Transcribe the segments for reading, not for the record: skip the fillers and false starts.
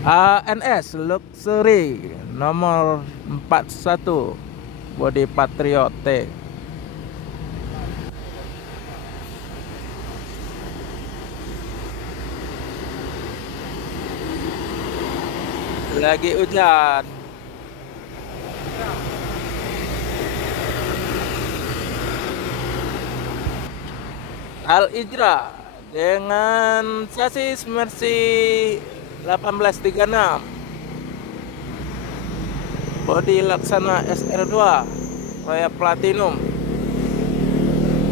ANS Luxury nomor 41 bodi Patriot T. Lagi hujan. Al Ijra dengan sasis Mercy 1836, bodi Laksana SR2 Royal Platinum.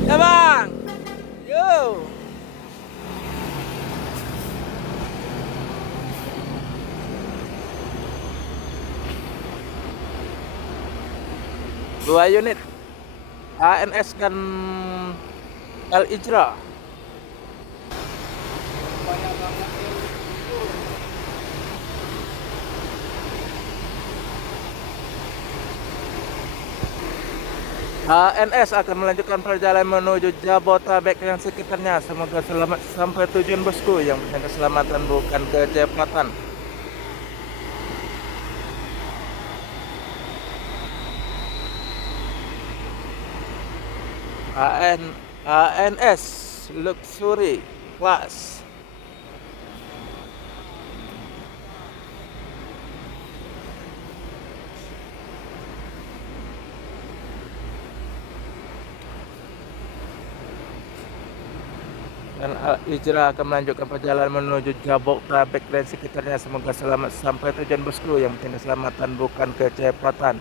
Ya bang, yo. Dua unit ANS dan Al Ijra. ANS akan melanjutkan perjalanan menuju Jabotabek dan sekitarnya. Semoga selamat sampai tujuan bosku. Yang penting keselamatan bukan kecepatan. ANS Luxury Class. Dan Al Ijra akan melanjutkan perjalanan menuju Jabotabek dan sekitarnya. Semoga selamat sampai tujuan bosku. Yang penting keselamatan bukan kecepatan.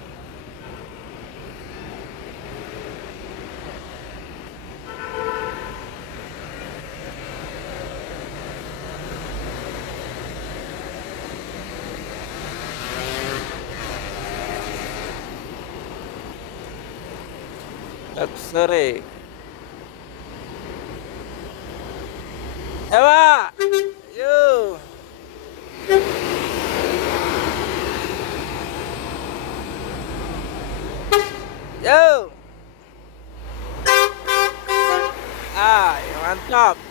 Luxury. Ewa, yo. Yo. Ah, ya mantap.